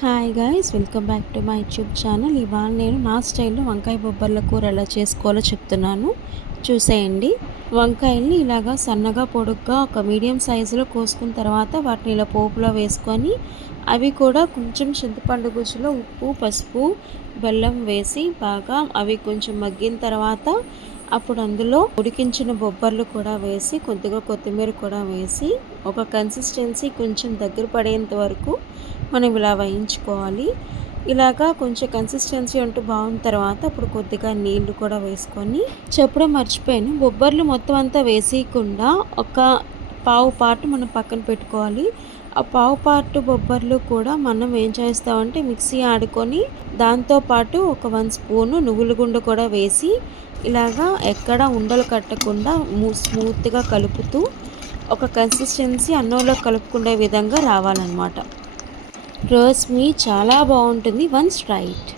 Hi guys welcome back to my YouTube channel ఇవాళ నేను నా స్టైల్లో వంకాయ బొబ్బర్ల కూర ఎలా చేసుకోవాలో చెప్తున్నాను. చూసేయండి. వంకాయల్ని ఇలాగా సన్నగా పొడుగ్గా ఒక మీడియం సైజులో కోసుకున్న తర్వాత వాటిని ఇలా పోపులో వేసుకొని అవి కూడా కొంచెం చింతపండు గుజ్జులో ఉప్పు పసుపు బెల్లం వేసి బాగా అవి కొంచెం మగ్గిన తర్వాత అప్పుడు అందులో ఉడికించిన బొబ్బర్లు కూడా వేసి కొద్దిగా కొత్తిమీర కూడా వేసి ఒక కన్సిస్టెన్సీ కొంచెం దగ్గర పడేంత వరకు మనం ఇలా వేయించుకోవాలి. ఇలాగా కొంచెం కన్సిస్టెన్సీ అంటూ బాగున్న తర్వాత అప్పుడు కొద్దిగా నీళ్ళు కూడా వేసుకొని చెప్పడం మర్చిపోయాను. బొబ్బర్లు మొత్తం అంతా వేసేయకుండా ఒక పావు పాటు మనం పక్కన పెట్టుకోవాలి. ఆ పావు పాటు బొబ్బర్లు కూడా మనం ఏం చేస్తామంటే మిక్సీ ఆడుకొని దాంతోపాటు ఒక వన్ స్పూను నువ్వుల గుండు కూడా వేసి ఇలాగా ఎక్కడ ఉండలు కట్టకుండా స్మూత్గా కలుపుతూ ఒక కన్సిస్టెన్సీ అన్నంలో కలుపుకునే విధంగా రావాలన్నమాట. రోస్ మీ చాలా బాగుంటుంది వన్స్ రైట్